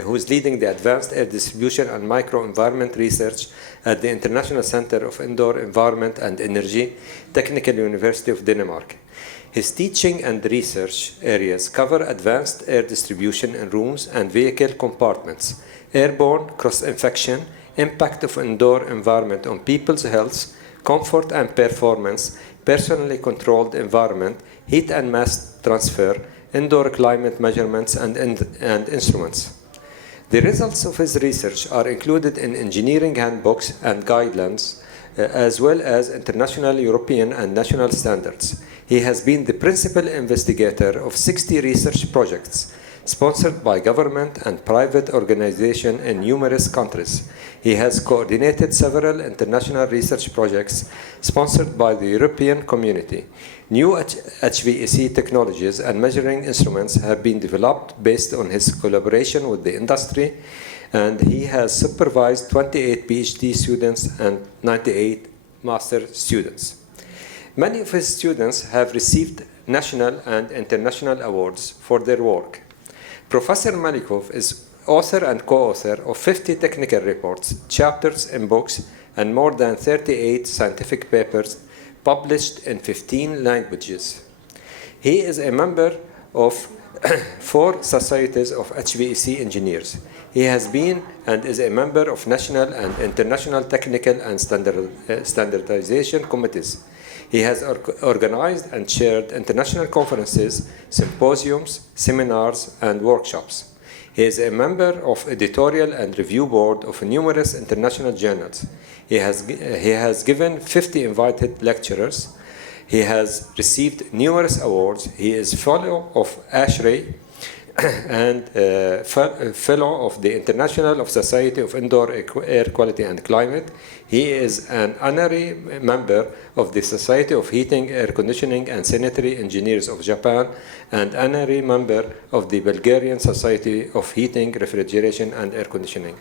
who is leading the Advanced Air Distribution and Microenvironment Research at the International Center of Indoor Environment and Energy, Technical University of Denmark. His teaching and research areas cover advanced air distribution in rooms and vehicle compartments, airborne cross-infection, impact of indoor environment on people's health, comfort and performance, personally controlled environment, heat and mass transfer, indoor climate measurements, and instruments. The results of his research are included in engineering handbooks and guidelines, as well as international, European, and national standards. He has been the principal investigator of 60 research projects sponsored by government and private organizations in numerous countries. He has coordinated several international research projects sponsored by the European Community. New HVAC technologies and measuring instruments have been developed based on his collaboration with the industry, and he has supervised 28 PhD students and 98 master students. Many of his students have received national and international awards for their work. Professor Melikov is author and co-author of 50 technical reports, chapters in books, and more than 38 scientific papers published in 15 languages. He is a member of 4 societies of HVAC engineers. He has been and is a member of national and international technical and standardization committees. He has organized and chaired international conferences, symposiums, seminars, and workshops. He is a member of editorial and review board of numerous international journals. He has given 50 invited lecturers. He has received numerous awards. He is fellow of ASHRAE and fellow of the International Society of Indoor Air Quality and Climate. He is an honorary member of the Society of Heating, Air Conditioning and Sanitary Engineers of Japan, and honorary member of the Bulgarian Society of Heating, Refrigeration and Air Conditioning.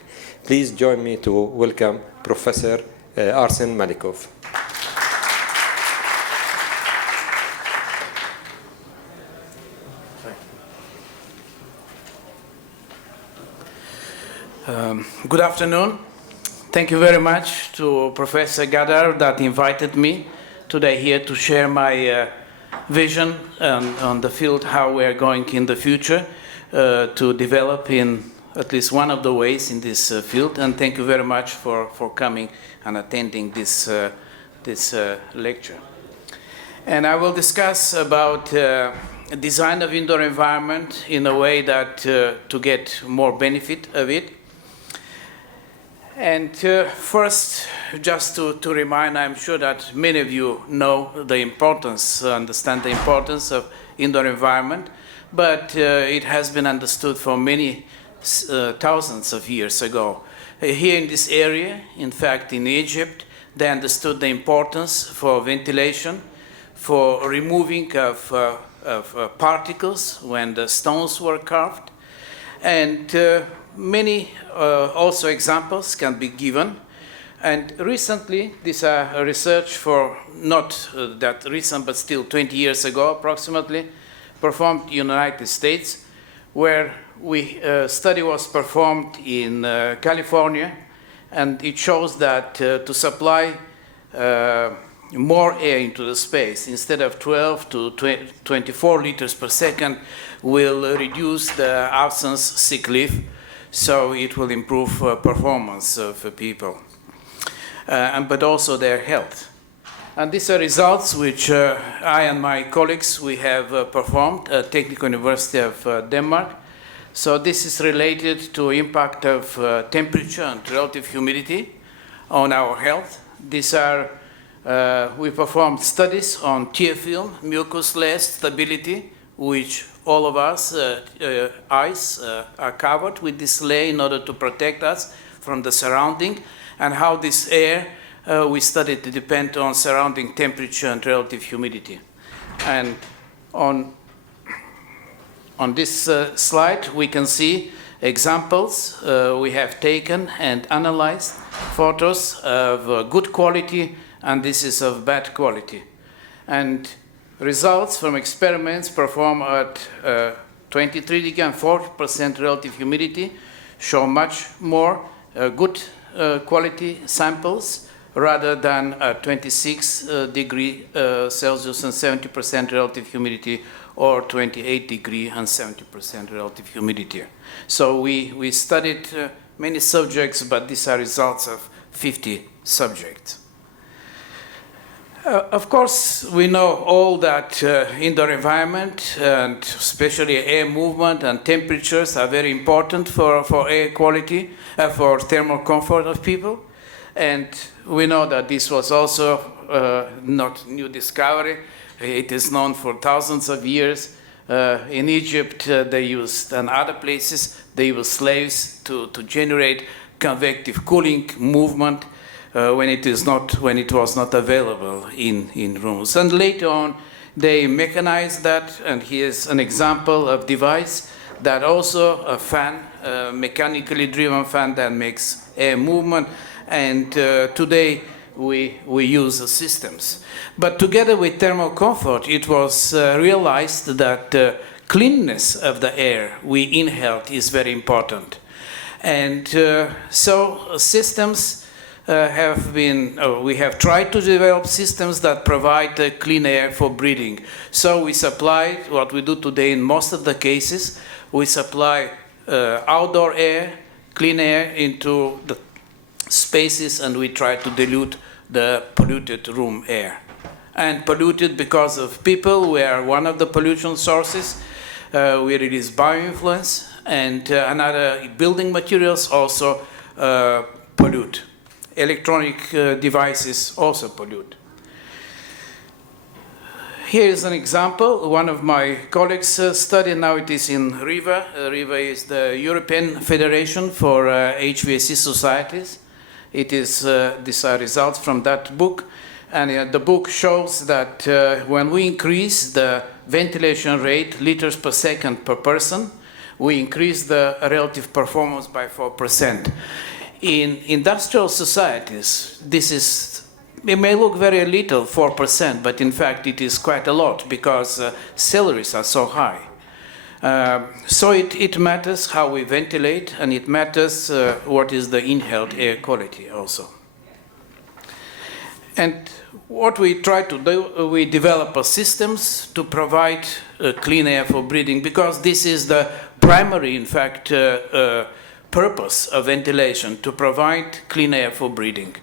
Please join me to welcome Professor Arsen Melikov. Good afternoon. Thank you very much to Professor Gadar that invited me today here to share my vision on the field, how we are going in the future to develop in at least one of the ways in this field. And thank you very much for coming and attending this lecture. And I will discuss about design of indoor environment in a way that to get more benefit of it. And first, just to remind, I'm sure that many of you know the importance, understand the importance of indoor environment, but it has been understood for many thousands of years ago. Here in this area, in fact in Egypt, they understood the importance for ventilation, for removing of particles when the stones were carved, and many also examples can be given. And recently, this research for not that recent, but still 20 years ago approximately, performed in the United States, where study was performed in California, and it shows that to supply more air into the space, instead of 12 to 24 liters per second, will reduce the Arsen's sick leave, so it will improve performance of people, but also their health. And these are results which I and my colleagues, we have performed at Technical University of Denmark. So this is related to impact of temperature and relative humidity on our health. These are, we performed studies on tear film, mucus layer stability, which all of us, eyes are covered with this layer in order to protect us from the surrounding, and how this air we studied to depend on surrounding temperature and relative humidity. And on this slide, we can see examples we have taken and analyzed photos of good quality, and this is of bad quality. And results from experiments performed at 23 degree and 40% relative humidity show much more good quality samples rather than 26 degree Celsius and 70% relative humidity, or 28 degree and 70% relative humidity. So we studied many subjects, but these are results of 50 subjects. Of course, we know all that indoor environment, and especially air movement and temperatures, are very important for air quality, for thermal comfort of people. And we know that this was also not new discovery. It is known for thousands of years. In Egypt, they used, and other places, they used slaves to generate convective cooling movement when it was not available in rooms. And later on, they mechanized that, and here's an example of device that also a fan, mechanically driven fan that makes air movement. And today we use the systems. But together with thermal comfort, it was realized that cleanness of the air we inhaled is very important. And so systems we have tried to develop systems that provide clean air for breathing. So we supply, what we do today in most of the cases, we supply outdoor air, clean air into the spaces, and we try to dilute the polluted room air. And polluted because of people, we are one of the pollution sources. We release bioinfluence, and another building materials also pollute. Electronic devices also pollute. Here is an example. One of my colleagues studied, now it is in RIVA. RIVA is the European Federation for HVAC Societies. It is, these are results from that book. And the book shows that when we increase the ventilation rate, liters per second per person, we increase the relative performance by 4%. In industrial societies, it may look very little, 4%, but in fact it is quite a lot because salaries are so high. So it matters how we ventilate, and it matters what is the inhaled air quality also. And what we try to do, we develop systems to provide clean air for breathing, because this is the primary, in fact, purpose of ventilation, to provide clean air for breathing.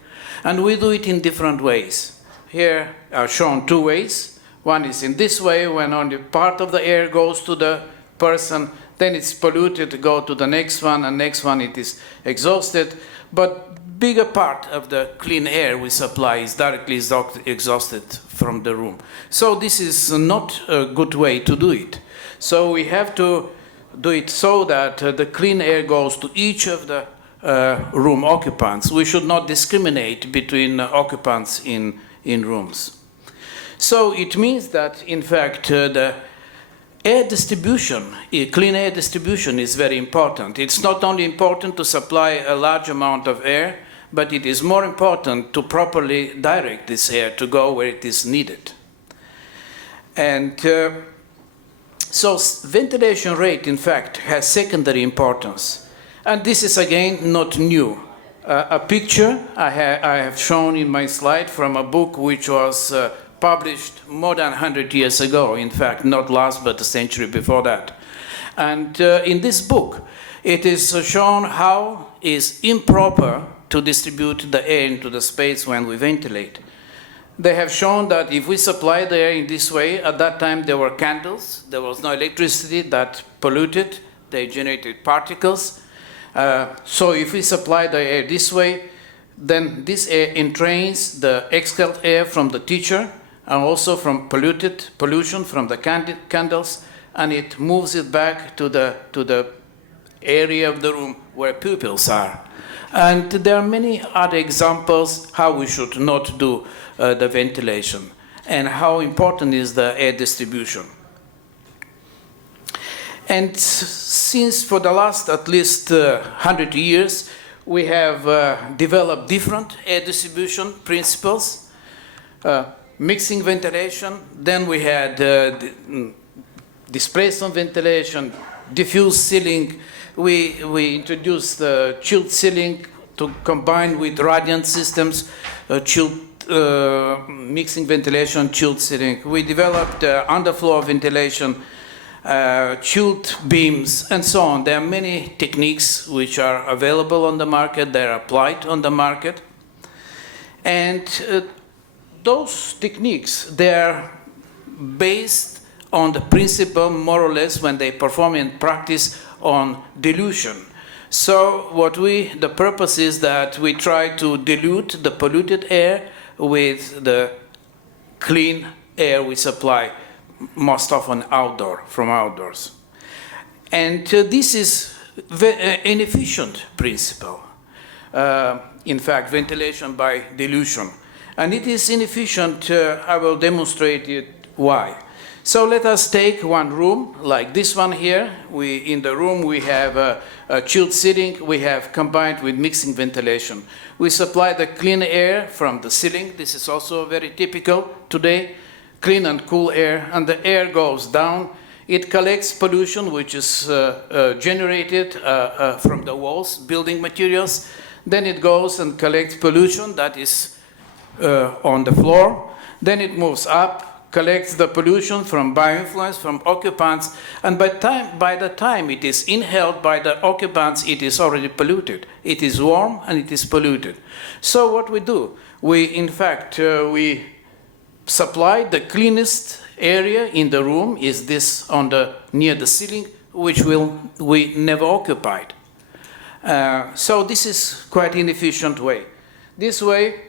And we do it in different ways. Here are shown two ways. One is in this way, when only part of the air goes to the person, then it's polluted, go to the next one, and next one it is exhausted. But bigger part of the clean air we supply is directly exhausted from the room. So this is not a good way to do it. So we have to do it so that the clean air goes to each of the room occupants. We should not discriminate between occupants in rooms. So it means that, in fact, the air distribution, clean air distribution, is very important. It's not only important to supply a large amount of air, but it is more important to properly direct this air to go where it is needed. And so ventilation rate, in fact, has secondary importance. And this is, again, not new. A picture I have shown in my slide from a book which was published more than 100 years ago, in fact, not last, but a century before that. And in this book, it is shown how is improper to distribute the air into the space when we ventilate. They have shown that if we supply the air in this way, at that time there were candles, there was no electricity that polluted, they generated particles. So if we supply the air this way, then this air entrains the exhaled air from the teacher and also from pollution from the candles, and it moves it back to the area of the room where pupils are. And there are many other examples how we should not do the ventilation and how important is the air distribution. And since for the last at least 100 years, we have developed different air distribution principles, mixing ventilation. Then we had displacement ventilation, diffuse ceiling. We introduced the chilled ceiling to combine with radiant systems, chilled mixing ventilation, chilled ceiling. We developed underfloor ventilation, chilled beams, and so on. There are many techniques which are available on the market, they're applied on the market. And those techniques, they're based on the principle, more or less, when they perform in practice, on dilution. So the purpose is that we try to dilute the polluted air with the clean air we supply, most often from outdoors. And this is an inefficient principle. In fact, ventilation by dilution. And it is inefficient. I will demonstrate it why. So let us take one room, like this one here. In the room we have a chilled ceiling we have combined with mixing ventilation. We supply the clean air from the ceiling. This is also very typical today, clean and cool air, and the air goes down. It collects pollution, which is generated from the walls, building materials. Then it goes and collects pollution that is on the floor. Then it moves up, collects the pollution from bioinfluence, from occupants, and by the time it is inhaled by the occupants, it is already polluted. It is warm and it is polluted. So what we do, we supply the cleanest area in the room, is this near the ceiling, which we never occupied. So this is quite inefficient way. This way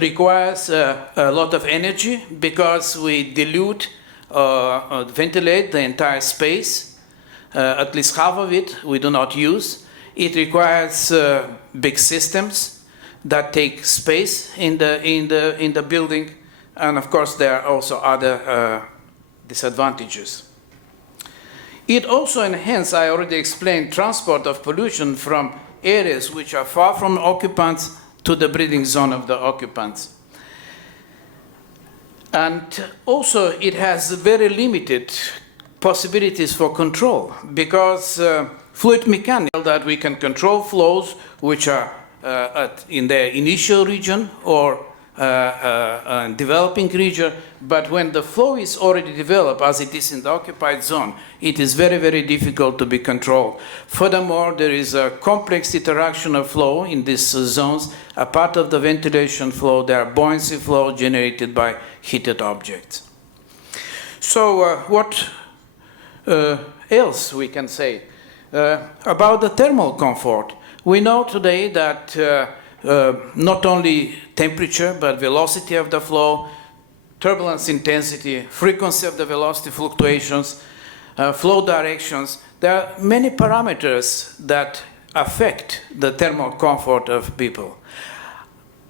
requires a lot of energy because we dilute, ventilate the entire space. At least half of it we do not use. It requires big systems that take space in the building, and of course there are also other disadvantages. It also enhances, I already explained, transport of pollution from areas which are far from occupants to the breathing zone of the occupants. And also it has very limited possibilities for control, because fluid mechanics that we can control flows which are in their initial region or developing region, but when the flow is already developed, as it is in the occupied zone, it is very, very difficult to be controlled. Furthermore, there is a complex interaction of flow in these zones. A part of the ventilation flow, there are buoyancy flow generated by heated objects. So what else we can say about the thermal comfort? We know today that not only temperature, but velocity of the flow, turbulence intensity, frequency of the velocity fluctuations, flow directions. There are many parameters that affect the thermal comfort of people.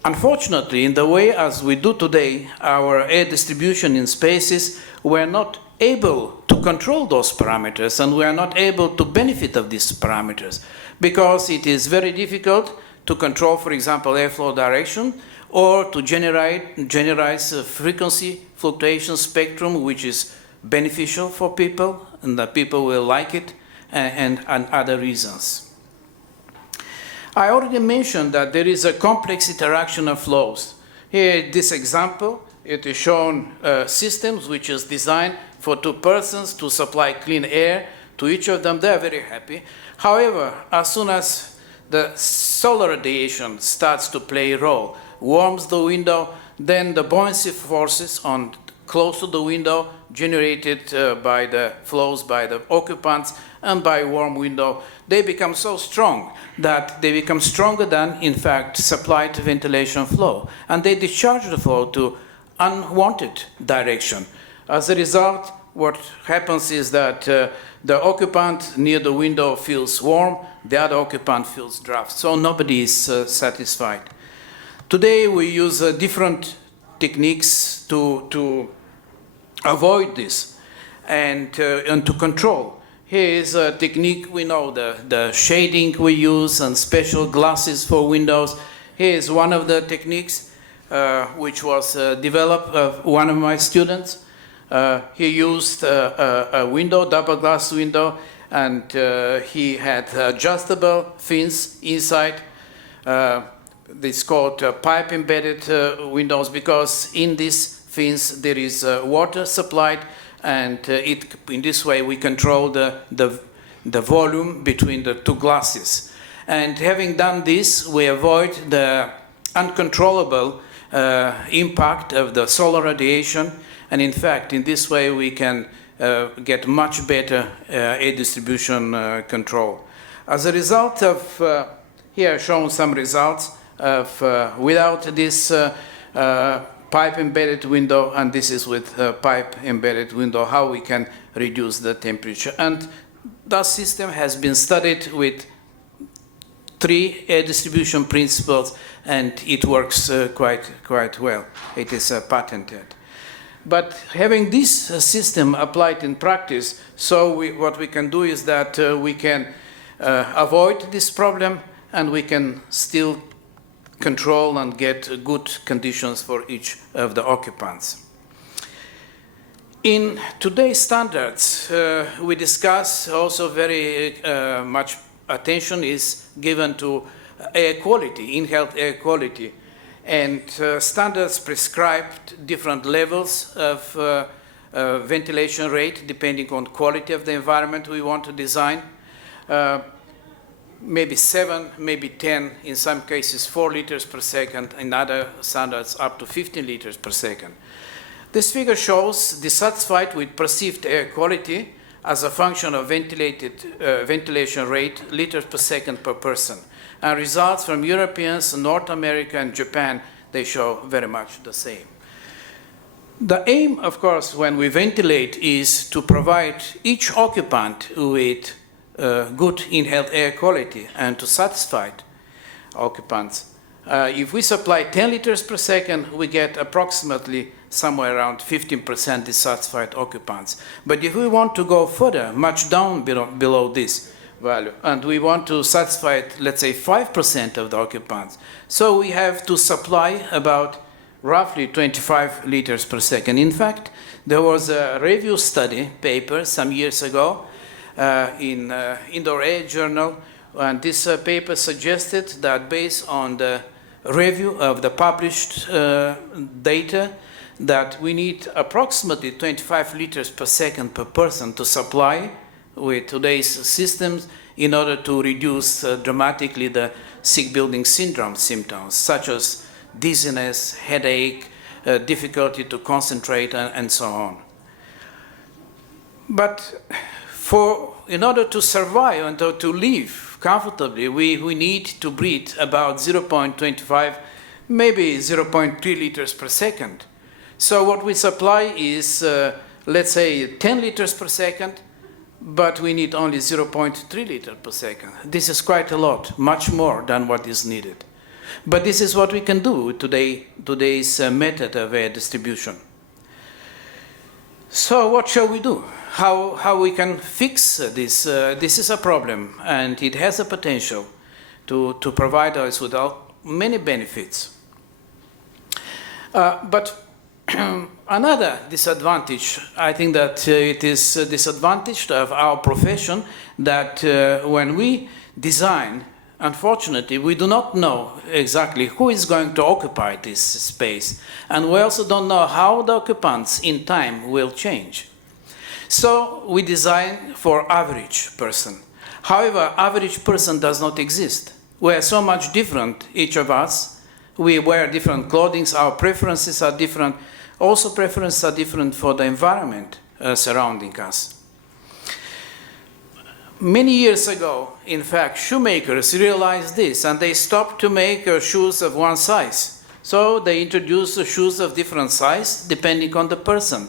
Unfortunately, in the way as we do today, our air distribution in spaces, we're not able to control those parameters, and we are not able to benefit of these parameters, because it is very difficult to control, for example, airflow direction, or to generate frequency fluctuation spectrum, which is beneficial for people, and that people will like it, and other reasons. I already mentioned that there is a complex interaction of flows. Here, this example, it is shown systems which is designed for two persons to supply clean air to each of them. They are very happy. However, as soon as the solar radiation starts to play a role, warms the window, then the buoyancy forces close to the window generated by the flows by the occupants and by warm window, they become so strong that they become stronger than, in fact, supplied ventilation flow. And they discharge the flow to unwanted direction. As a result, what happens is that the occupant near the window feels warm, the other occupant feels draft. So nobody is satisfied. Today we use different techniques to avoid this and to control. Here is a technique we know, the shading we use and special glasses for windows. Here is one of the techniques which was developed by one of my students. He used a window, double glass window, and he had adjustable fins inside. It's called pipe embedded windows, because in these fins there is water supplied, and in this way we control the volume between the two glasses. And having done this, we avoid the uncontrollable impact of the solar radiation, and in fact in this way we can get much better air distribution control. As a result of, here shown some results of without this pipe embedded window, and this is with pipe embedded window, how we can reduce the temperature. And that system has been studied with 3 air distribution principles, and it works quite well. It is patented. But having this system applied in practice, so what we can do is that we can avoid this problem, and we can still control and get good conditions for each of the occupants. In today's standards, we discuss also very much attention is given to air quality, inhaled air quality, and standards prescribed different levels of ventilation rate depending on quality of the environment we want to design. Maybe 7, maybe 10, in some cases 4 liters per second, in other standards up to 15 liters per second. This figure shows dissatisfied with perceived air quality as a function of ventilation rate, liters per second per person. And results from Europeans, North America, and Japan, they show very much the same. The aim, of course, when we ventilate is to provide each occupant with good inhaled air quality and to satisfy occupants. If we supply 10 liters per second, we get approximately somewhere around 15% dissatisfied occupants. But if we want to go further, much down below this value, and we want to satisfy, let's say, 5% of the occupants, so we have to supply about roughly 25 liters per second. In fact, there was a review study paper some years ago in Indoor Air Journal, and this paper suggested that based on the review of the published data, that we need approximately 25 liters per second per person to supply with today's systems in order to reduce dramatically the sick building syndrome symptoms, such as dizziness, headache, difficulty to concentrate, and so on. But in order to survive and to live comfortably, we need to breathe about 0.25, maybe 0.3 liters per second. So what we supply is, let's say, 10 liters per second, but we need only 0.3 liters per second. This is quite a lot, much more than what is needed. But this is what we can do with today's method of air distribution. So what shall we do? How we can fix this? This is a problem, and it has a potential to provide us with many benefits. But another disadvantage, I think that it is a disadvantage of our profession that when we design, unfortunately, we do not know exactly who is going to occupy this space, and we also don't know how the occupants in time will change. So we design for average person. However, average person does not exist. We are so much different, each of us. We wear different clothing, our preferences are different. Also, preferences are different for the environment surrounding us. Many years ago, in fact, shoemakers realized this, and they stopped to make shoes of one size. So they introduced shoes of different size, depending on the person.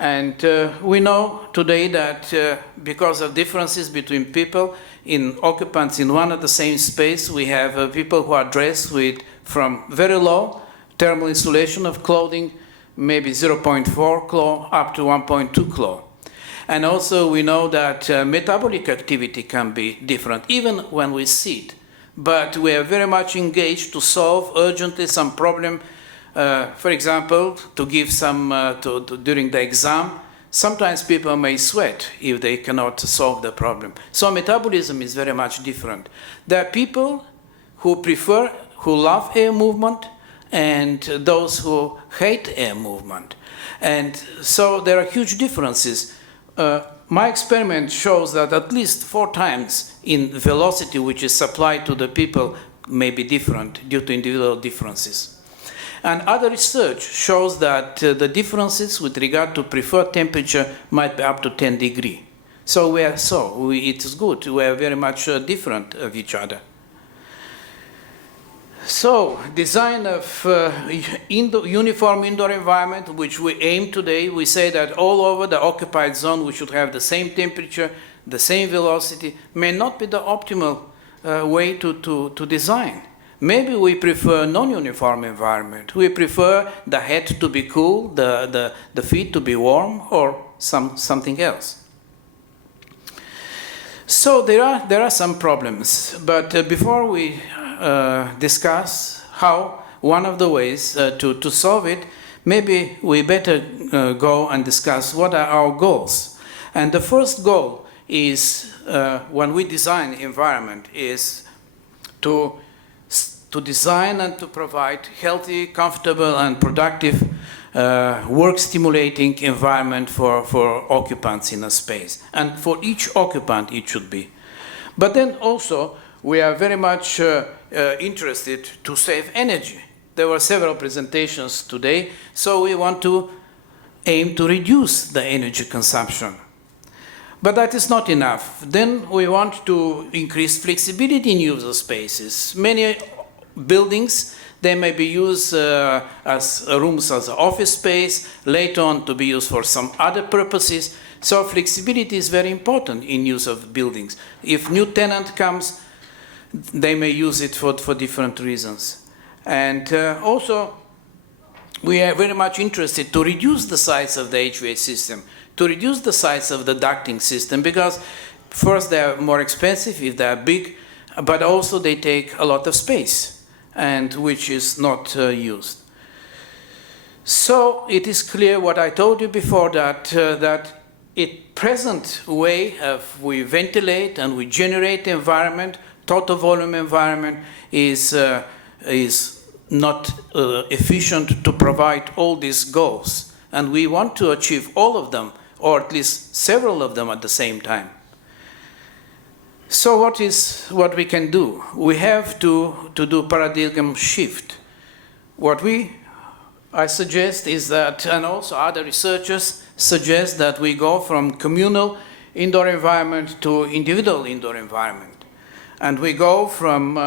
And we know today that because of differences between people, in occupants in one and the same space, we have people who are dressed with from very low thermal insulation of clothing, maybe 0.4 kilo up to 1.2 kilo. And also we know that metabolic activity can be different, even when we sit. But we are very much engaged to solve urgently some problem For example, to give some, during the exam, sometimes people may sweat if they cannot solve the problem. So metabolism is very much different. There are people who love air movement, and those who hate air movement. And so there are huge differences. My experiment shows that at least 4 times in velocity which is supplied to the people may be different due to individual differences. And other research shows that the differences with regard to preferred temperature might be up to 10 degrees. So it is good. We are very much different of each other. So, design of uniform indoor environment, which we aim today, we say that all over the occupied zone we should have the same temperature, the same velocity, may not be the optimal way to design. Maybe we prefer non-uniform environment. We prefer the head to be cool, the feet to be warm, or something else. So there are some problems, but before we discuss how one of the ways to solve it, maybe we better go and discuss what are our goals. And the first goal is, when we design environment, is to design and to provide healthy, comfortable, and productive work-stimulating environment for occupants in a space. And for each occupant, it should be. But then also, we are very much interested to save energy. There were several presentations today, so we want to aim to reduce the energy consumption. But that is not enough. Then we want to increase flexibility in user spaces. Many buildings, they may be used as rooms as office space, later on to be used for some other purposes. So flexibility is very important in use of buildings. If new tenant comes, they may use it for different reasons. And also, we are very much interested to reduce the size of the HVAC system, to reduce the size of the ducting system, because first they are more expensive if they are big, but also they take a lot of space, and which is not used. So it is clear what I told you before, that present way of we ventilate and we generate environment, total volume environment, is not efficient to provide all these goals. And we want to achieve all of them, or at least several of them at the same time. So what we can do? We have to do paradigm shift. What I suggest is that, and also other researchers suggest that we go from communal indoor environment to individual indoor environment. And we go from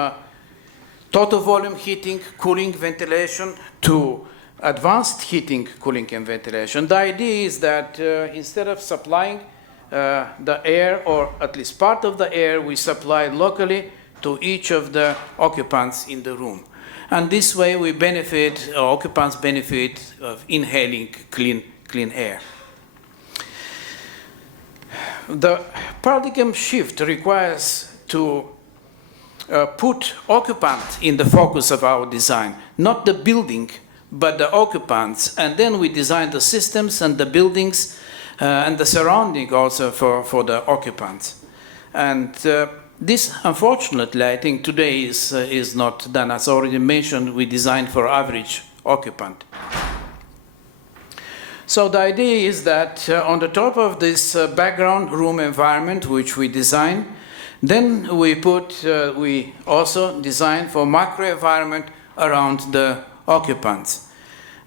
total volume heating, cooling, ventilation to advanced heating, cooling, and ventilation. The idea is that instead of supplying the air, or at least part of the air, we supply locally to each of the occupants in the room. And this way we benefit, occupants benefit of inhaling clean air. The paradigm shift requires to put occupant in the focus of our design, not the building, but the occupants. And then we design the systems and the buildings and the surrounding also for the occupants. And this, unfortunately, I think today is not done. As already mentioned, we designed for average occupant. So the idea is that on the top of this background room environment, which we design, then we also design for microenvironment around the occupants.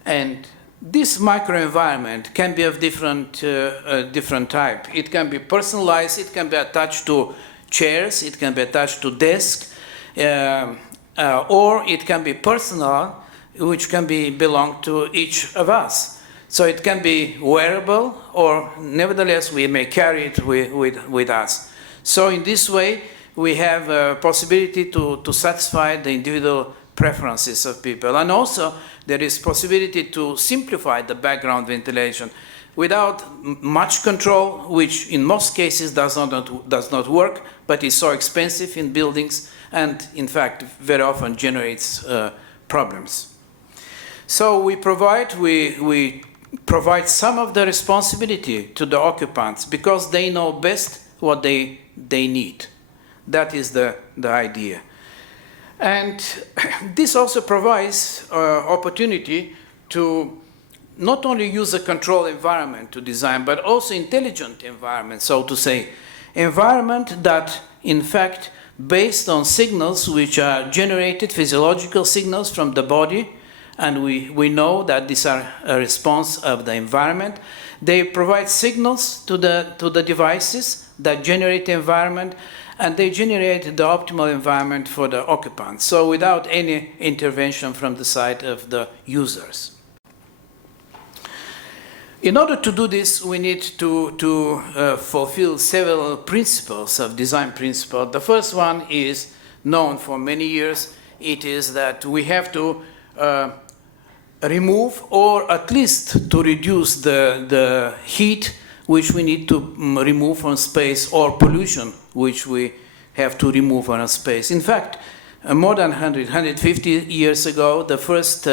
And this microenvironment can be of different type. It can be personalized, it can be attached to chairs, it can be attached to desks, or it can be personal, which can belong to each of us. So it can be wearable, or nevertheless we may carry it with us. So in this way, we have a possibility to satisfy the individual preferences of people. And also, there is possibility to simplify the background ventilation without much control, which in most cases does not work, but is so expensive in buildings and, in fact, very often generates problems. So we provide some of the responsibility to the occupants because they know best what they need. That is the idea. And this also provides opportunity to not only use a control environment to design, but also intelligent environment, so to say. Environment that, in fact, based on signals which are generated, physiological signals from the body, and we know that these are a response of the environment. They provide signals to the devices that generate the environment, and they generate the optimal environment for the occupants, so without any intervention from the side of the users. In order to do this, we need to fulfill several principles of design principle. The first one is known for many years. It is that we have to remove, or at least to reduce the heat which we need to remove from space, or pollution which we have to remove from space. In fact, more than 150 years ago, the first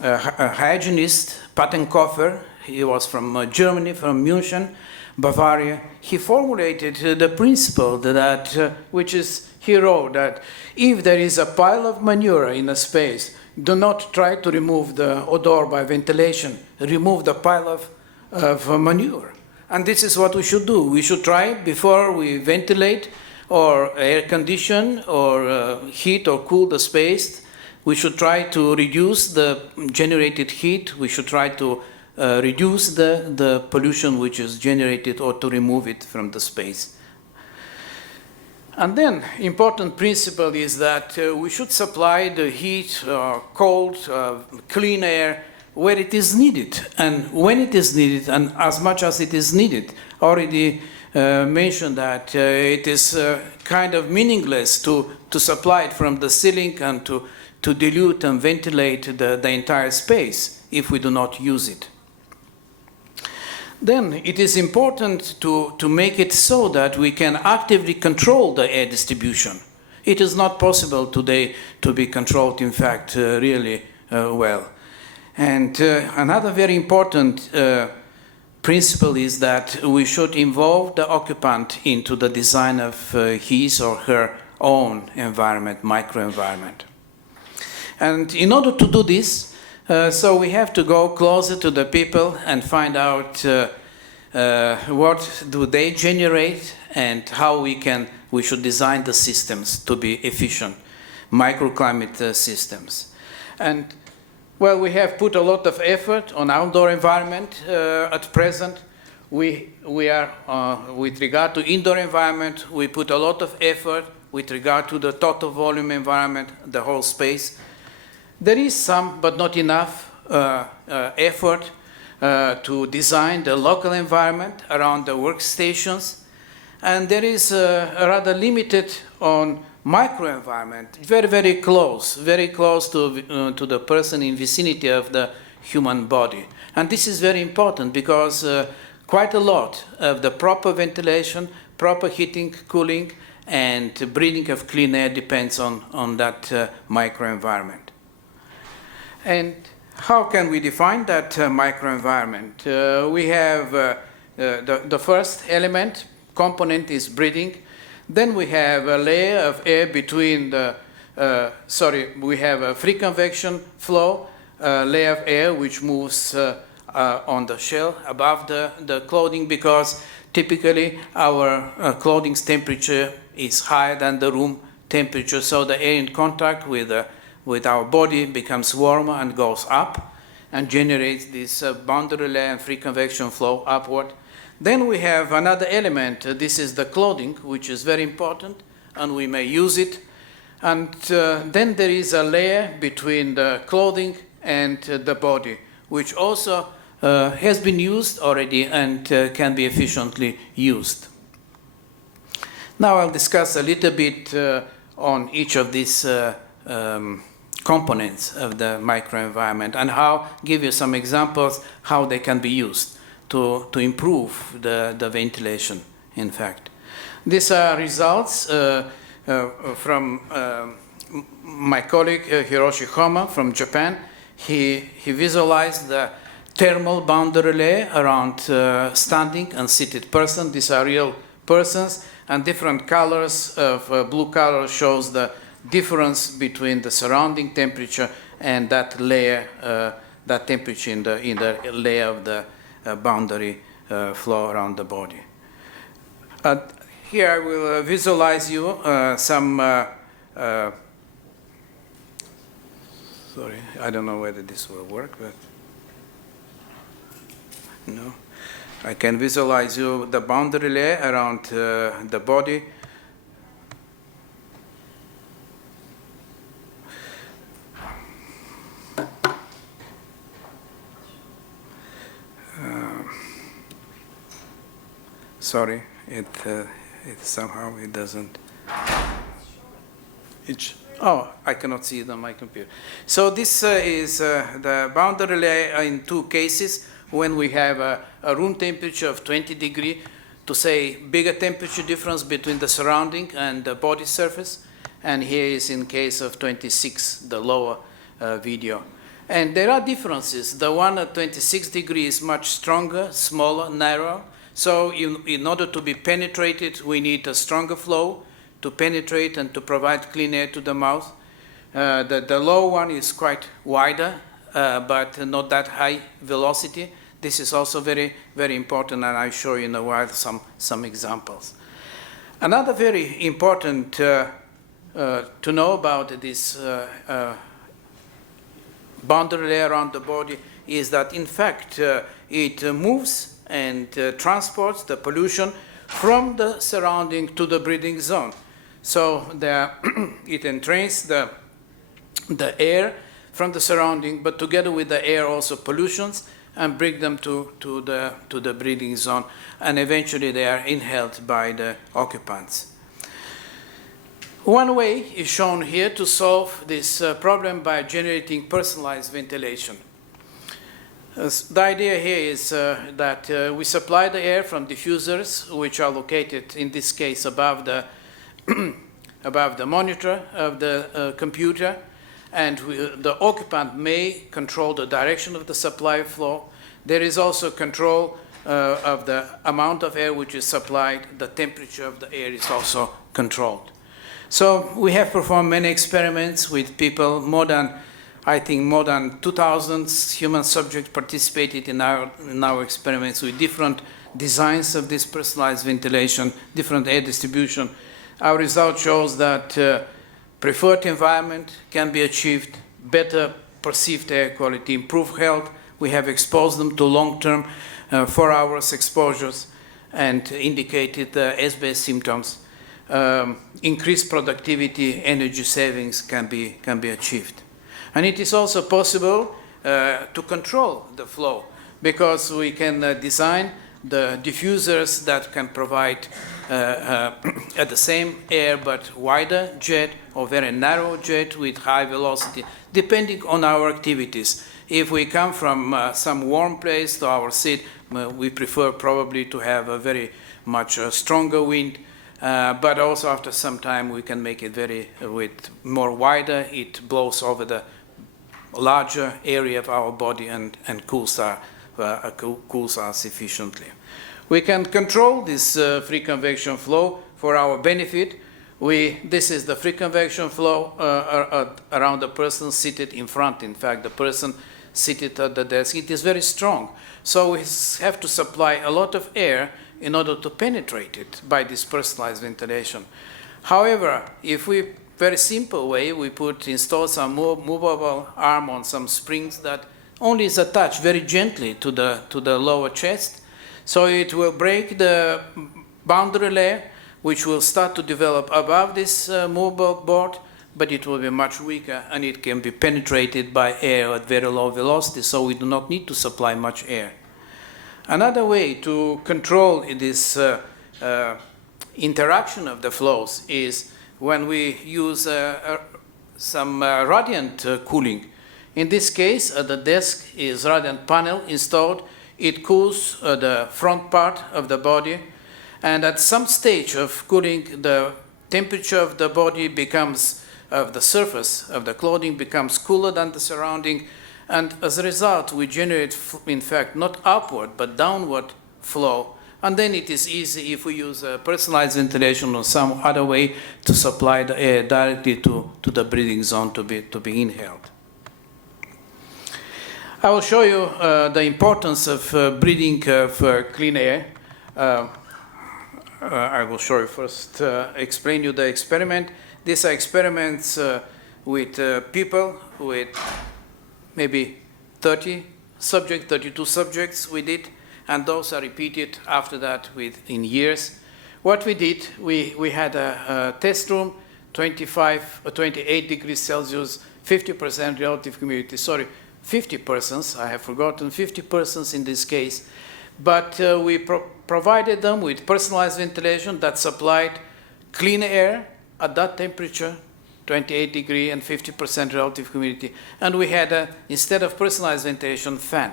hygienist, Pattenkoffer, he was from Germany, from München, Bavaria. He formulated the principle that, which is, he wrote that if there is a pile of manure in a space, do not try to remove the odor by ventilation. Remove the pile of manure. And this is what we should do. We should try, before we ventilate or air condition or heat or cool the space, we should try to reduce the generated heat. We should try to reduce the pollution which is generated, or to remove it from the space. And then, important principle is that we should supply the heat, cold, clean air where it is needed, and when it is needed, and as much as it is needed. Already mentioned that it is kind of meaningless to supply it from the ceiling and to dilute and ventilate the entire space if we do not use it. Then it is important to make it so that we can actively control the air distribution. It is not possible today to be controlled, in fact, really well. And another very important principle is that we should involve the occupant into the design of his or her own environment, microenvironment. And in order to do this, so we have to go closer to the people and find out what do they generate and how we should design the systems to be efficient, microclimate systems. And well, we have put a lot of effort on outdoor environment at present. We are, with regard to indoor environment, we put a lot of effort with regard to the total volume environment, the whole space. There is some, but not enough, effort to design the local environment around the workstations. And there is a rather limited on microenvironment, very close to the person in vicinity of the human body. And this is very important because quite a lot of the proper ventilation, proper heating, cooling, and breathing of clean air depends on that microenvironment. And how can we define that microenvironment? We have the first element, component is breathing. Then we have a layer of air between the, we have a free convection flow, layer of air which moves on the shell above the clothing, because typically our clothing's temperature is higher than the room temperature, so the air in contact with our body becomes warmer and goes up and generates this boundary layer and free convection flow upward. Then we have another element, this is the clothing, which is very important, and we may use it. And then there is a layer between the clothing and the body, which also has been used already and can be efficiently used. Now I'll discuss a little bit on each of these components of the microenvironment and give you some examples how they can be used to improve the ventilation, in fact. These are results from my colleague Hiroshi Homa from Japan, he visualized the thermal boundary layer around standing and seated person. These are real persons, and different colors of blue color shows the difference between the surrounding temperature and that layer, that temperature in the layer of the boundary flow around the body. Here I will visualize you some, sorry, I don't know whether this will work, but no. I can visualize you the boundary layer around the body. Sorry, it somehow it doesn't. Oh, I cannot see it on my computer. So this is the boundary layer in two cases. When we have a room temperature of 20 degrees, to say bigger temperature difference between the surrounding and the body surface, and here is in case of 26, the lower video. And there are differences. The one at 26 degrees is much stronger, smaller, narrow. So in order to be penetrated, we need a stronger flow to penetrate and to provide clean air to the mouth. The low one is quite wider, but not that high velocity. This is also very, very important, and I'll show you in a while some examples. Another very important to know about this boundary layer around the body is that, in fact, it moves and transports the pollution from the surrounding to the breathing zone. So it entrains the air from the surrounding, but together with the air also pollutions, and bring them to the breathing zone, and eventually they are inhaled by the occupants. One way is shown here to solve this problem by generating personalized ventilation. The idea here is that we supply the air from diffusers, which are located, in this case, above the above the monitor of the computer, and the occupant may control the direction of the supply flow. There is also control of the amount of air which is supplied. The temperature of the air is also controlled. So we have performed many experiments with people. I think more than 2,000 human subjects participated in our experiments with different designs of this personalized ventilation, different air distribution. Our result shows that preferred environment can be achieved, better perceived air quality, improved health. We have exposed them to long-term 4 hours exposures and indicated SBS symptoms. Increased productivity, energy savings can be achieved. And it is also possible to control the flow, because we can design the diffusers that can provide at the same air but wider jet or very narrow jet with high velocity, depending on our activities. If we come from some warm place to our seat, we prefer probably to have a very much stronger wind, but also after some time we can make it with more wider. It blows over the larger area of our body and cools us sufficiently. We can control this free convection flow for our benefit. This is the free convection flow around the person seated in front. In fact, the person seated at the desk, it is very strong. So we have to supply a lot of air in order to penetrate it by this personalized ventilation. However, if we, very simple way, we install some movable arm on some springs that only is attached very gently to the lower chest. So it will break the boundary layer, which will start to develop above this movable board, but it will be much weaker, and it can be penetrated by air at very low velocity, so we do not need to supply much air. Another way to control this interaction of the flows is when we use some radiant cooling. In this case, at the desk is radiant panel installed. It cools the front part of the body, and at some stage of cooling, the temperature of the body becomes of the surface of the clothing becomes cooler than the surrounding, and as a result, we generate, in fact, not upward, but downward flow. And then it is easy if we use a personalized ventilation or some other way to supply the air directly to the breathing zone to be inhaled. I will show you the importance of breathing for clean air. I will show you first, explain you the experiment. These are experiments with people with maybe 32 subjects we did, and those are repeated after that in years. What we did, we had a test room, 28 degrees Celsius, 50% relative humidity. Sorry, 50 persons, I have forgotten, 50 persons in this case. But we provided them with personalized ventilation that supplied clean air at that temperature, 28 degree and 50% relative humidity. And we had, instead of personalized ventilation, fan.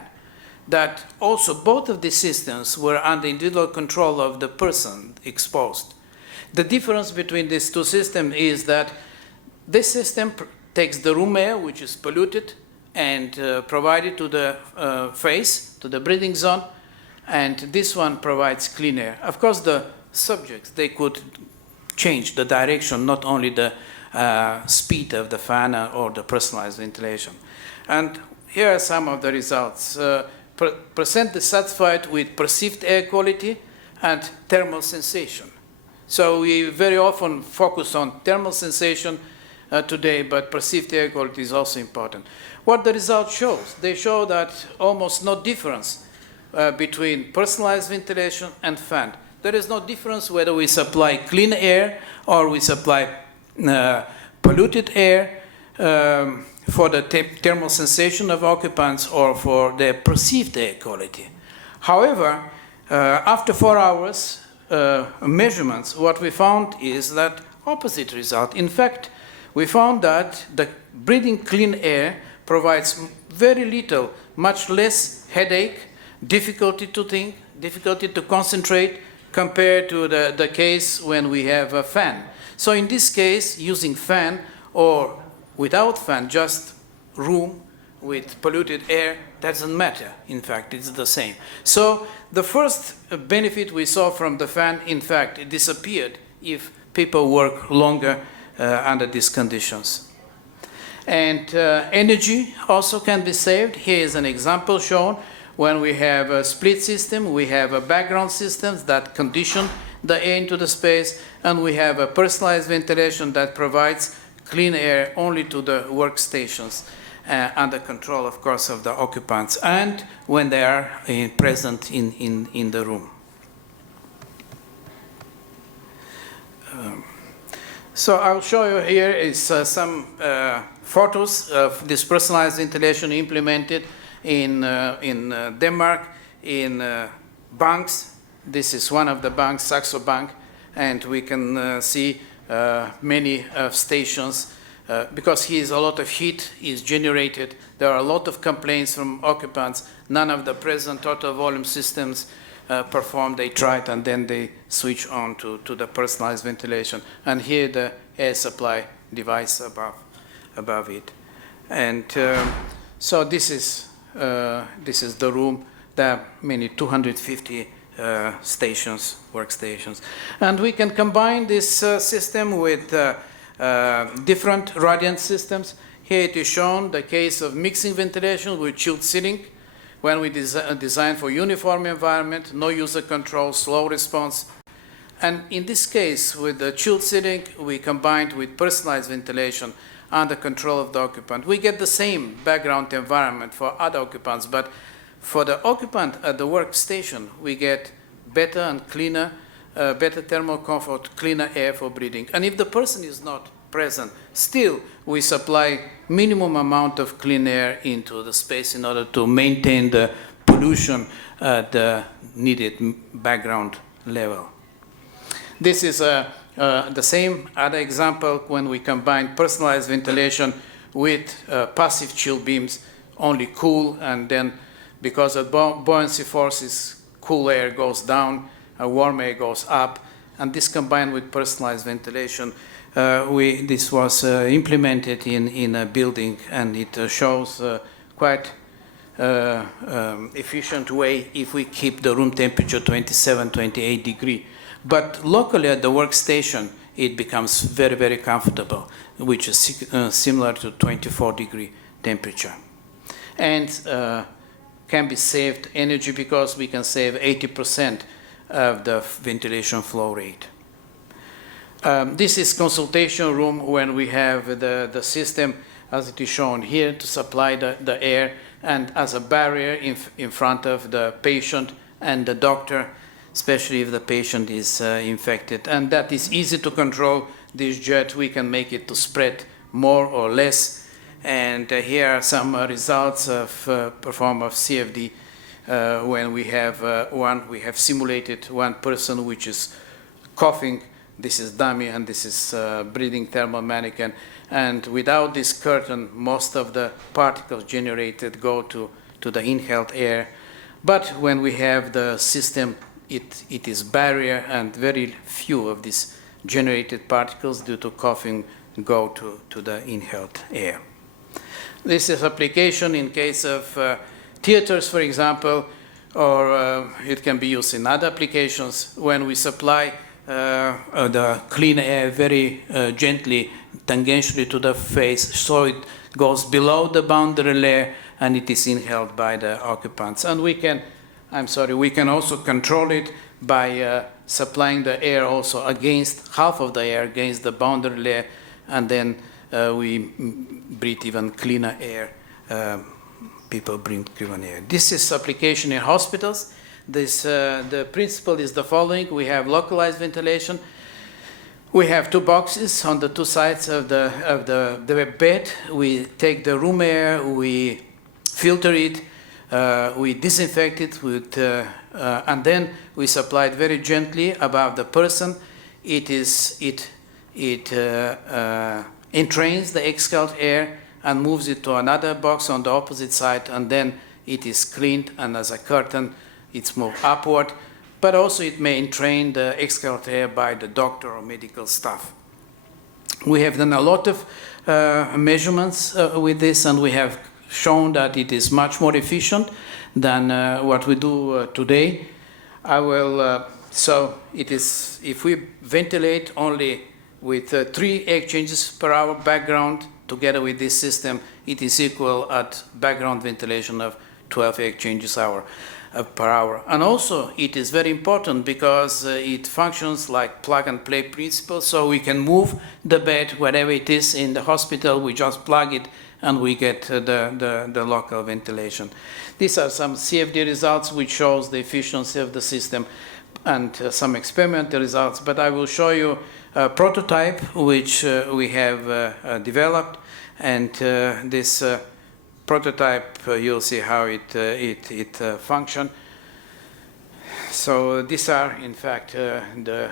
That also both of these systems were under individual control of the person exposed. The difference between these two systems is that this system takes the room air, which is polluted, and provided to the face, to the breathing zone, and this one provides clean air. Of course, the subjects, they could change the direction, not only the speed of the fan or the personalized ventilation. And here are some of the results. Percent dissatisfied with perceived air quality and thermal sensation. So we very often focus on thermal sensation today, but perceived air quality is also important. What the result shows, they show that almost no difference between personalized ventilation and fan. There is no difference whether we supply clean air or we supply polluted air for the thermal sensation of occupants or for the perceived air quality. However, after 4 hours measurements, what we found is that opposite result. In fact, we found that the breathing clean air provides very little, much less headache, difficulty to think, difficulty to concentrate, compared to the case when we have a fan. So in this case, using fan or without fan, just room with polluted air, doesn't matter. In fact, it's the same. So the first benefit we saw from the fan, in fact, it disappeared if people work longer under these conditions. And energy also can be saved. Here is an example shown. When we have a split system, we have a background systems that condition the air into the space, and we have a personalized ventilation that provides clean air only to the workstations under control, of course, of the occupants and when they are present in the room. So I'll show you here is some photos of this personalized ventilation implemented in Denmark, in banks. This is one of the banks, Saxo Bank, and we can see many stations because here is a lot of heat is generated. There are a lot of complaints from occupants. None of the present total volume systems perform. They tried and then they switch on to the personalized ventilation. And here the air supply device above it. And so this is the room. There are many 250 stations, workstations. And we can combine this system with different radiant systems. Here it is shown the case of mixing ventilation with chilled ceiling when we design for uniform environment, no user control, slow response. And in this case, with the chilled ceiling, we combined with personalized ventilation under control of the occupant. We get the same background environment for other occupants, but for the occupant at the workstation, we get better and cleaner, better thermal comfort, cleaner air for breathing. And if the person is not present, still we supply minimum amount of clean air into the space in order to maintain the pollution at the needed background level. This is the same other example when we combine personalized ventilation with passive chill beams, only cool, and then because of buoyancy forces, cool air goes down, warm air goes up, And this combined with personalized ventilation, this was implemented in a building, and it shows quite efficient way if we keep the room temperature 27, 28 degree. But locally at the workstation, it becomes very, very comfortable, which is similar to 24 degree temperature. And can be saved energy because we can save 80% of the ventilation flow rate. This is consultation room when we have the system as it is shown here to supply the air and as a barrier in front of the patient and the doctor, especially if the patient is infected. And that is easy to control. This jet, we can make it to spread more or less. And here are some results of Perform of Cfd when we have simulated one person which is coughing. This is dummy, and this is breathing thermal mannequin. And without this curtain, most of the particles generated go to the inhaled air. But when we have the system, it is barrier, and very few of these generated particles due to coughing go to the inhaled air. This is application in case of theaters, for example, or it can be used in other applications when we supply the clean air very gently, tangentially to the face, so it goes below the boundary layer and it is inhaled by the occupants. And we can also control it by supplying the air also against half of the air against the boundary layer, and then we breathe even cleaner air. People breathe cleaner air. This is application in hospitals. The principle is the following. We have localized ventilation. We have two boxes on the two sides of the bed. We take the room air, we filter it, we disinfect it with, and then we supply it very gently above the person. It entrains the exhaled air and moves it to another box on the opposite side, and then it is cleaned, and as a curtain, it's moved upward. But also it may entrain the exhaled air by the doctor or medical staff. We have done a lot of measurements with this, and we have shown that it is much more efficient than what we do today. So it is, if we ventilate only with 3 air changes per hour background, together with this system, it is equal at background ventilation of 12 air changes per hour. And also it is very important because it functions like plug and play principle, so we can move the bed wherever it is in the hospital. We just plug it and we get the local ventilation. These are some CFD results which shows the efficiency of the system, and some experimental results. But I will show you a prototype which we have developed, and this prototype, you'll see how it functions. So these are, in fact, the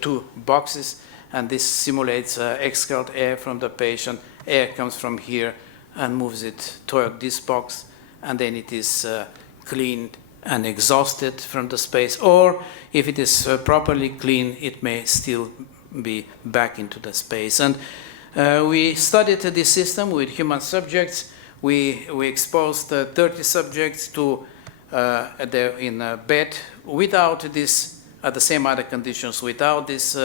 two boxes, and this simulates exhaled air from the patient. Air comes from here and moves it toward this box, and then it is cleaned and exhausted from the space. Or if it is properly cleaned, it may still be back into the space. And we studied this system with human subjects. We exposed 30 subjects to in a bed without this, at the same other conditions, without this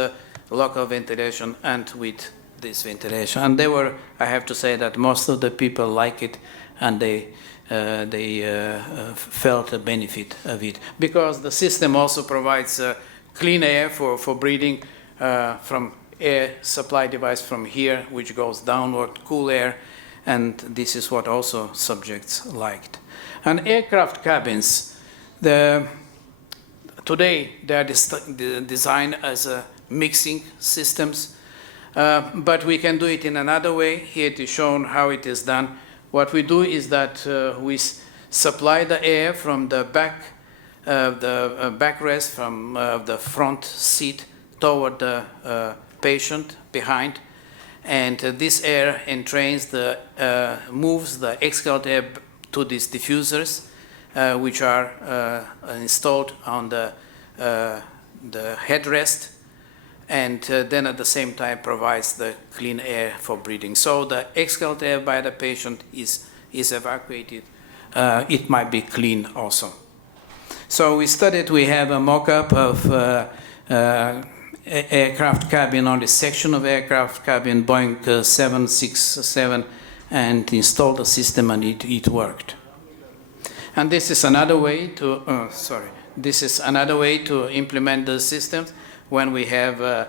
local ventilation and with this ventilation. And they were, I have to say that most of the people like it, and they felt the benefit of it, because the system also provides clean air for breathing from air supply device from here, which goes downward, cool air, and this is what also subjects liked. And aircraft cabins, today they are designed as mixing systems, but we can do it in another way. Here it is shown how it is done. What we do is that we supply the air from the back, the backrest, from the front seat toward the patient behind, and this air entrains moves the exhaled air to these diffusers, which are installed on the the headrest, and then at the same time provides the clean air for breathing. So the exhaled air by the patient is evacuated. It might be clean also. So we have a mock-up of aircraft cabin, on this section of aircraft cabin, Boeing 767, and installed the system, and it worked. And this is another way to, this is another way to implement the systems when we have a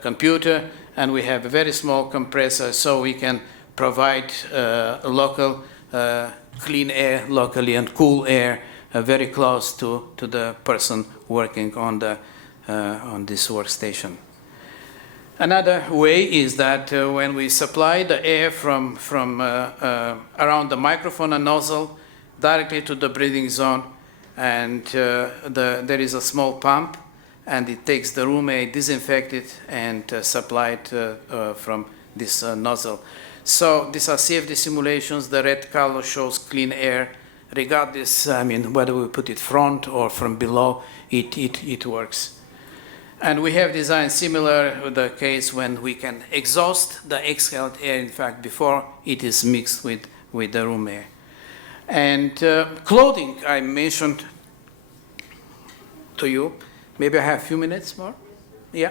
computer and we have a very small compressor, so we can provide local clean air locally and cool air very close to the person working on this workstation. Another way is that when we supply the air from around the microphone and nozzle directly to the breathing zone, and there is a small pump, and it takes the room air, disinfect it, and supply it from this nozzle. So these are CFD simulations. The red color shows clean air. Regardless, I mean, whether we put it front or from below, it works. And we have designed similar the case when we can exhaust the exhaled air, in fact, before it is mixed with the room air. And clothing, I mentioned to you. Maybe I have a few minutes more? Yeah.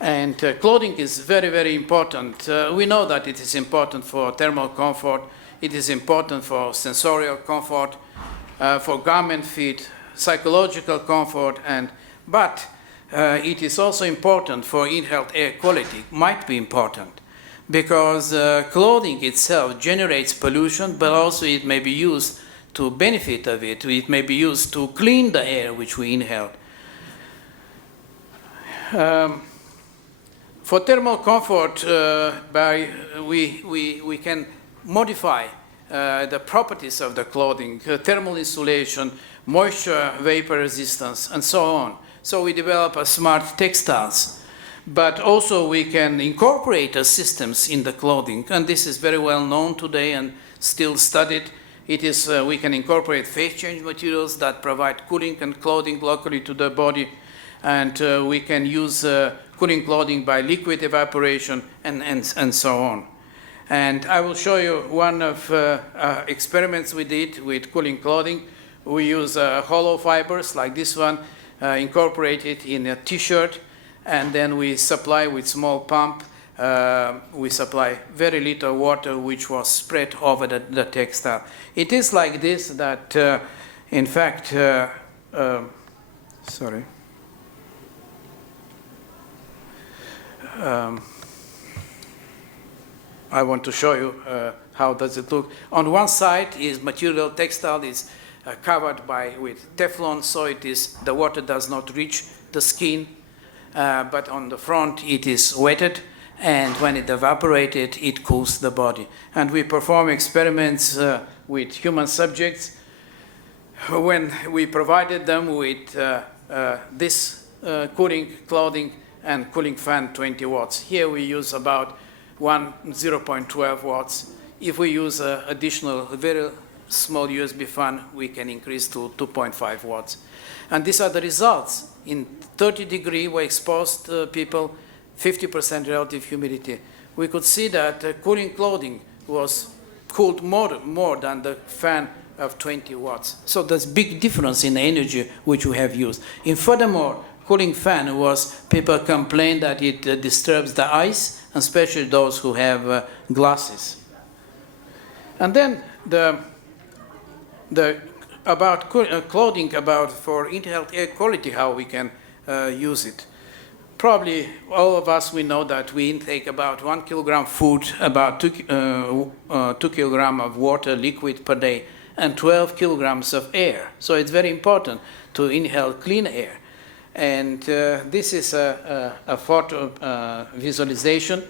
And clothing is very, very important. We know that it is important for thermal comfort. It is important for sensorial comfort, for garment fit, psychological comfort, but it is also important for inhaled air quality. Might be important because clothing itself generates pollution, but also it may be used to benefit of it. It may be used to clean the air which we inhale. For thermal comfort, we can modify the properties of the clothing, thermal insulation, moisture, vapor resistance, and so on. So we develop a smart textiles, but also we can incorporate systems in the clothing, and this is very well known today and still studied. It is we can incorporate phase change materials that provide cooling and clothing locally to the body, and we can use cooling clothing by liquid evaporation and so on. And I will show you one of experiments we did with cooling clothing. We use hollow fibers like this one, incorporated in a t-shirt, and then we supply with small pump. We supply very little water, which was spread over the textile. It is like this that, in fact, sorry. I want to show you how does it look. On one side is material textile is covered with Teflon, so the water does not reach the skin, but on the front it is wetted, and when it evaporated, it cools the body. And we perform experiments with human subjects when we provided them with this cooling clothing and cooling fan 20 watts. Here we use about 0.12 watts. If we use additional very small USB fan, we can increase to 2.5 watts. And these are the results. In 30 degrees, we exposed people 50% relative humidity. We could see that cooling clothing was cooled more than the fan of 20 watts. So there's big difference in the energy which we have used. And furthermore, cooling fan people complain that it disturbs the eyes, especially those who have glasses. And then about clothing, for inhaled air quality, how we can use it. Probably all of us, we know that we intake about 1 kilogram food, about 2 kilograms of water, liquid per day, and 12 kilograms of air. So it's very important to inhale clean air. And this is a photo visualization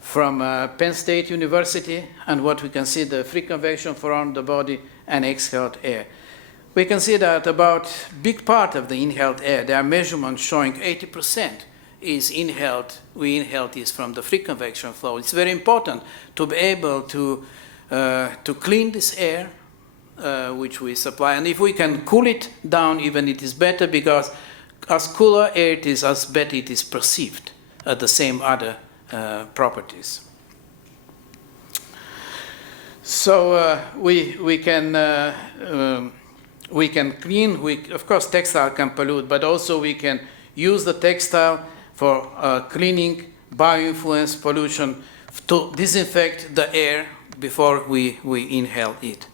from Penn State University, and what we can see, the free convection around the body and exhaled air. We can see that about big part of the inhaled air, there are measurements showing 80% is inhaled. We inhaled this from the free convection flow. It's very important to be able to clean this air which we supply, and if we can cool it down, even it is better, because as cooler air it is, as better it is perceived, the same other properties. So we can clean. Of course, textile can pollute, but also we can use the textile for cleaning bioinfluence pollution to disinfect the air before we inhale it.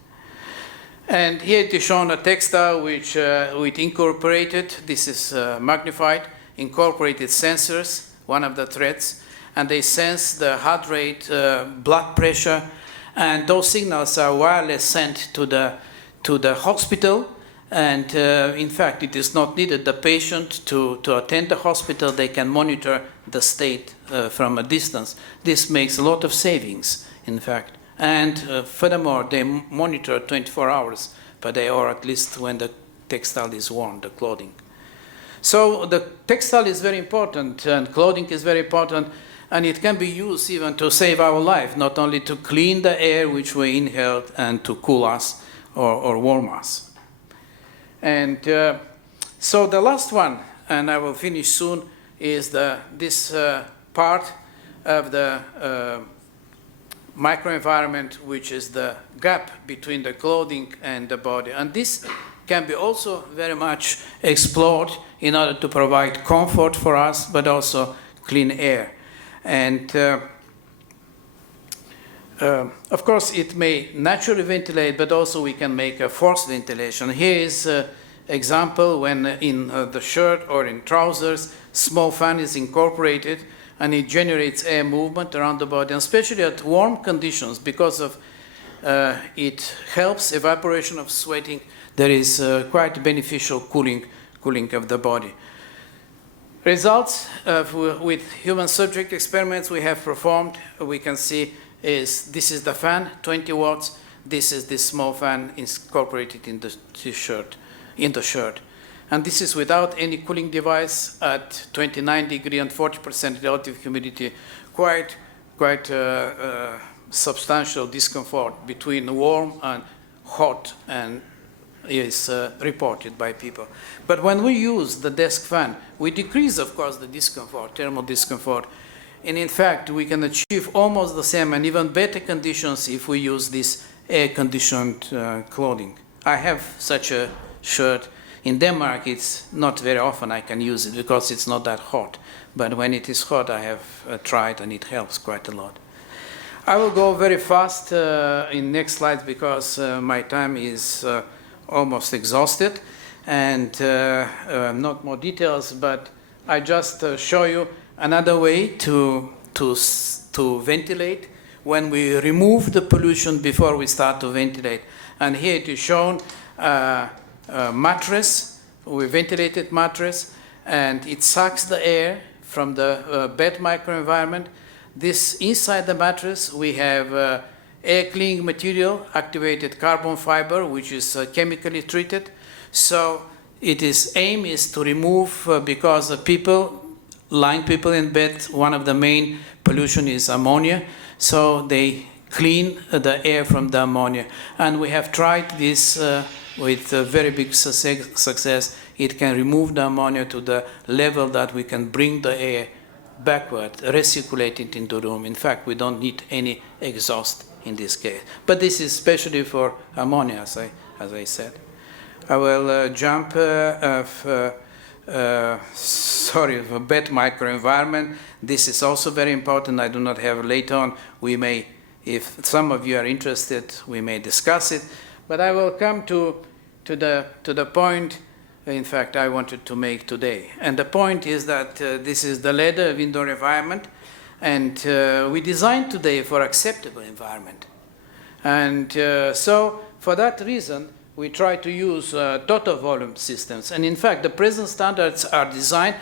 And here it is shown a textile which incorporated, this is magnified, incorporated sensors, one of the threads, and they sense the heart rate, blood pressure, and those signals are wireless sent to the hospital. And in fact, it is not needed the patient to attend the hospital. They can monitor the state from a distance. This makes a lot of savings, in fact. And furthermore, they monitor 24 hours per day, or at least when the textile is worn, the clothing. So the textile is very important, and clothing is very important, and it can be used even to save our life, not only to clean the air which we inhaled and to cool us or warm us. And so the last one, and I will finish soon, is this part of the microenvironment, which is the gap between the clothing and the body. And this can be also very much explored in order to provide comfort for us, but also clean air. And of course, it may naturally ventilate, but also we can make a forced ventilation. Here is an example when in the shirt or in trousers, small fan is incorporated, and it generates air movement around the body, and especially at warm conditions, because of it helps evaporation of sweating. There is quite beneficial cooling of the body. Results with human subject experiments we have performed, we can see this is the fan, 20 watts. This is this small fan incorporated in the shirt. And this is without any cooling device at 29 degrees and 40% relative humidity. Quite substantial discomfort between warm and hot, and is reported by people. But when we use the desk fan, we decrease, of course, the discomfort, thermal discomfort. And in fact, we can achieve almost the same and even better conditions if we use this air-conditioned clothing. I have such a shirt. In Denmark, it's not very often I can use it because it's not that hot. But when it is hot, I have tried, and it helps quite a lot. I will go very fast in next slides because my time is almost exhausted, and not more details, but I just show you another way to ventilate when we remove the pollution before we start to ventilate. And here it is shown mattress, we ventilated mattress, and it sucks the air from the bed microenvironment. This inside the mattress we have air cleaning material, activated carbon fiber, which is chemically treated. So aim is to remove, because the lying people in bed, one of the main pollution is ammonia. So they clean the air from the ammonia. And we have tried this with very big success. It can remove the ammonia to the level that we can bring the air backward, recirculate it into the room. In fact, we don't need any exhaust in this case. But this is especially for ammonia, as I said. I will jump for bed microenvironment. This is also very important. I do not have later on. We may, if some of you are interested, we may discuss it. But I will come to the point, in fact, I wanted to make today. And the point is that this is the ladder of indoor environment, and we designed today for acceptable environment. And so for that reason, we try to use total volume systems. And in fact, the present standards are designed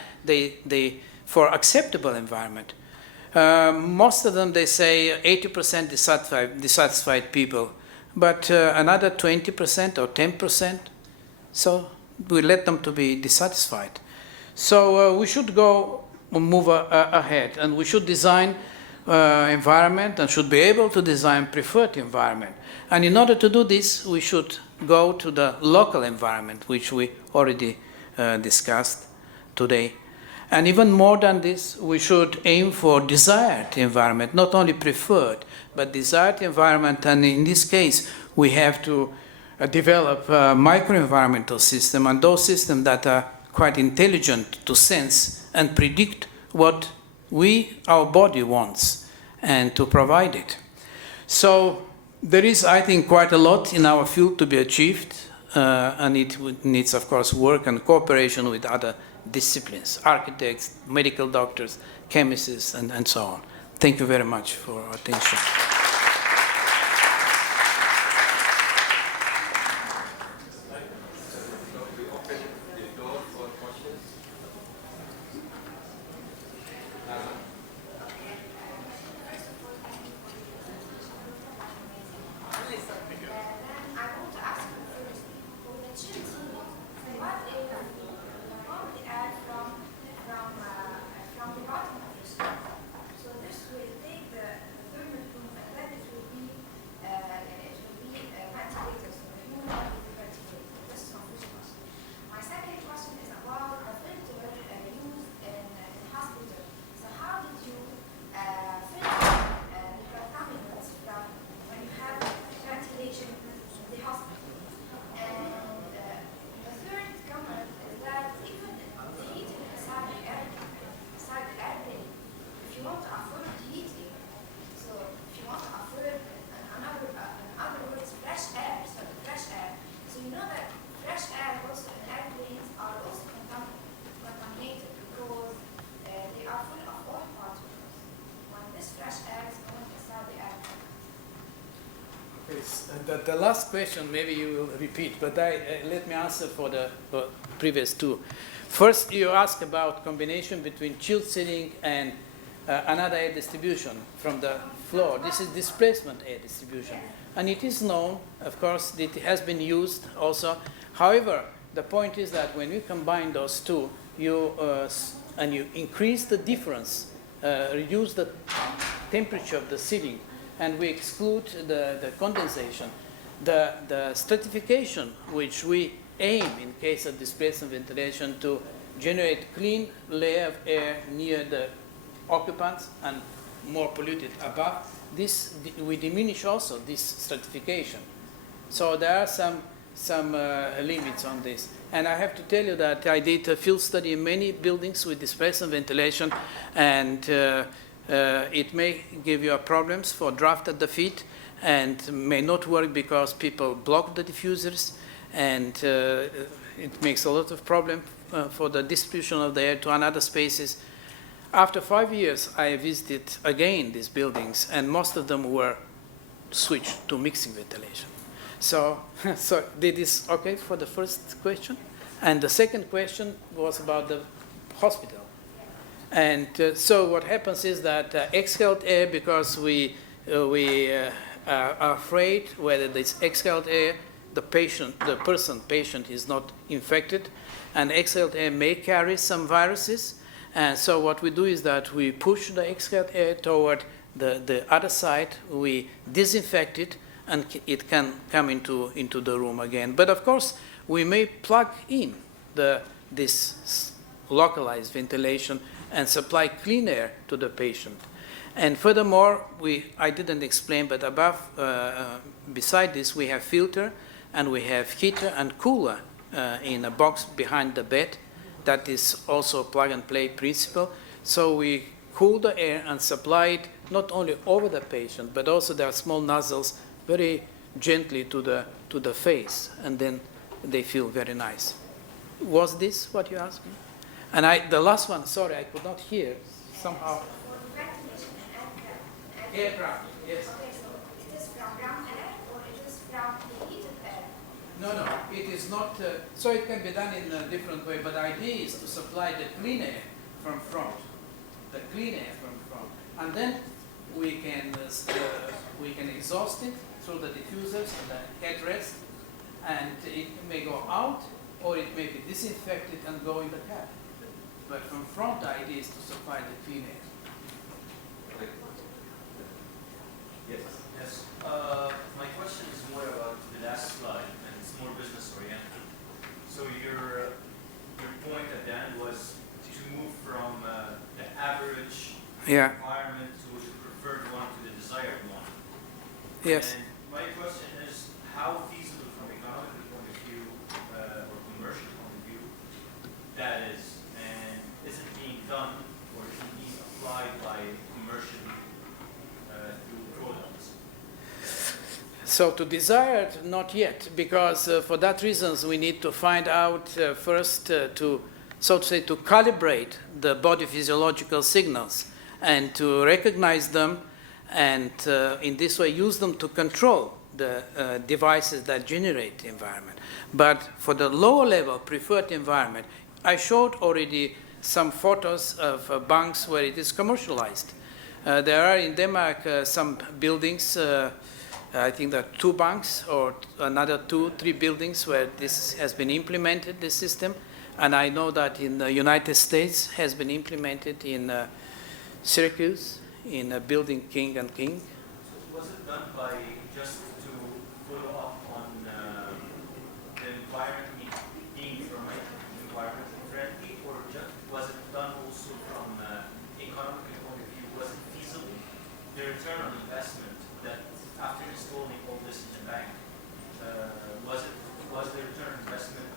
for acceptable environment. Most of them, they say 80% dissatisfied people, but another 20% or 10%. So we let them to be dissatisfied. So we should move ahead, and we should design environment and should be able to design preferred environment. And in order to do this, we should go to the local environment, which we already discussed. today. And even more than this, we should aim for desired environment, not only preferred, but desired environment. And in this case, we have to develop a microenvironmental system, and those systems that are quite intelligent to sense and predict what our body wants, and to provide it. So there is, I think, quite a lot in our field to be achieved, and it needs, of course, work and cooperation with other disciplines, architects, medical doctors, chemists, and so on. Thank you very much for your attention. The last question, maybe you will repeat, but let me answer for the previous two. First, you asked about combination between chilled ceiling and another air distribution from the floor. This is displacement air distribution. And it is known, of course, that it has been used also. However, the point is that when you combine those two, you increase the difference, reduce the temperature of the ceiling, and we exclude the condensation. The stratification, which we aim in case of displacement ventilation to generate clean layer of air near the occupants and more polluted above, we diminish also this stratification. So there are some limits on this. And I have to tell you that I did a field study in many buildings with displacement ventilation, and it may give you problems for draft at the feet, and may not work because people block the diffusers, and it makes a lot of problem for the distribution of the air to another spaces. After 5 years, I visited again these buildings, and most of them were switched to mixing ventilation. So this is okay for the first question. And the second question was about the hospital. And so what happens is that exhaled air, because we are afraid whether this exhaled air, the patient is not infected, and exhaled air may carry some viruses. And so what we do is that we push the exhaled air toward the other side, we disinfect it, and it can come into the room again. But of course, we may plug in this localized ventilation and supply clean air to the patient. And furthermore, I didn't explain, but above, beside this, we have filter, and we have heater and cooler in a box behind the bed. That is also a plug-and-play principle. So we cool the air and supply it not only over the patient, but also there are small nozzles very gently to the face, and then they feel very nice. Was this what you asked me? And the last one, sorry, I could not hear somehow. Aircraft, yes. Okay, so it is from ground air or it is from the heated air? No, it is not. So it can be done in a different way, but the idea is to supply the clean air from front, the clean air from front, and then we can exhaust it through the diffusers and the headrest, and it may go out, or it may be disinfected and go in the cabin. But from front, the idea is to supply the clean air. Yes. My question is more about the last slide, and it's more business oriented. So your point at the end was Yeah. environment to the preferred one to the desired one. Yes. And my question is, how feasible from economic point of view or commercial point of view that is, and is it being done or is it being applied by commercial through products? So to desired, not yet, because for that reasons we need to find out first to, so to say, to calibrate the body physiological signals and to recognize them and in this way use them to control the devices that generate the environment. But for the lower level preferred environment, I showed already some photos of banks where it is commercialized. There are in Denmark some buildings, I think there are 2 banks or another 2-3 buildings where this has been implemented, this system. And I know that in the United States has been implemented in Syracuse, in a building King and King. So was it done by just to follow up on the environment being environment friendly, or just, was it done also from economic point of view? Was it feasible? The return on investment that after installing all this in the bank, was the return on investment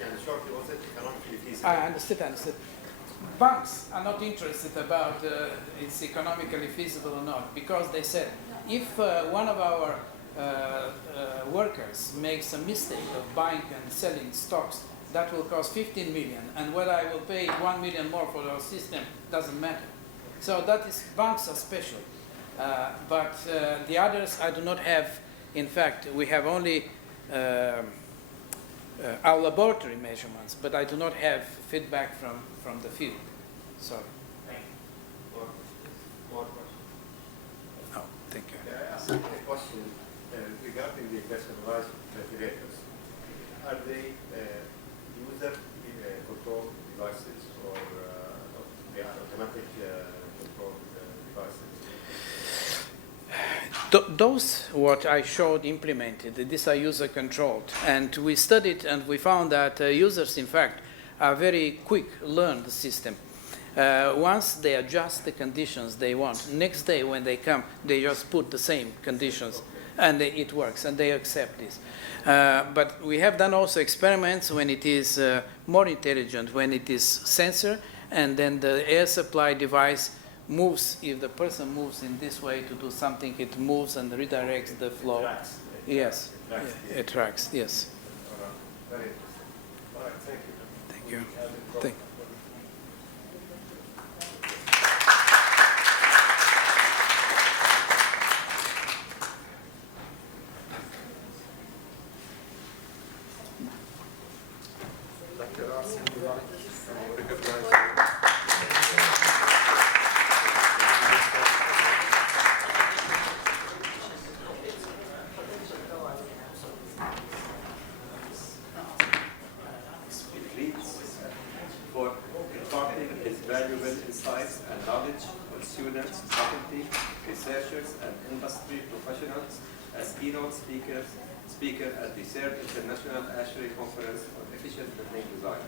Yeah, shortly, was it economically feasible? I understood. Banks are not interested about it's economically feasible or not, because they said if one of our workers makes a mistake of buying and selling stocks, that will cost 15 million, and whether I will pay 1 million more for our system doesn't matter. So that is, banks are special, but the others I do not have. In fact, we have only our laboratory measurements, but I do not have feedback from the field. Sorry. Thank you. More questions? Oh, thank you. Can I ask a question regarding the personalized ventilators? Are they user-controlled devices or they are automatic controlled devices? Those what I showed implemented, these are user-controlled, and we studied and we found that users, in fact, are very quick learn the system. Once they adjust the conditions they want, next day when they come, they just put the same conditions, and it works, and they accept this. But we have done also experiments when it is more intelligent, when it is sensor, and then the air supply device moves. If the person moves in this way to do something, it moves and redirects the flow. Yes, it tracks. Yes. Very interesting. All right, thank you. Thank you. Thank you. Dr. Arsen, would you like to recognize you? For imparting his valuable insights and knowledge on students, faculty, researchers, and industry professionals as keynote speaker at the 3rd International ASHRAE Conference on Efficient Building Design.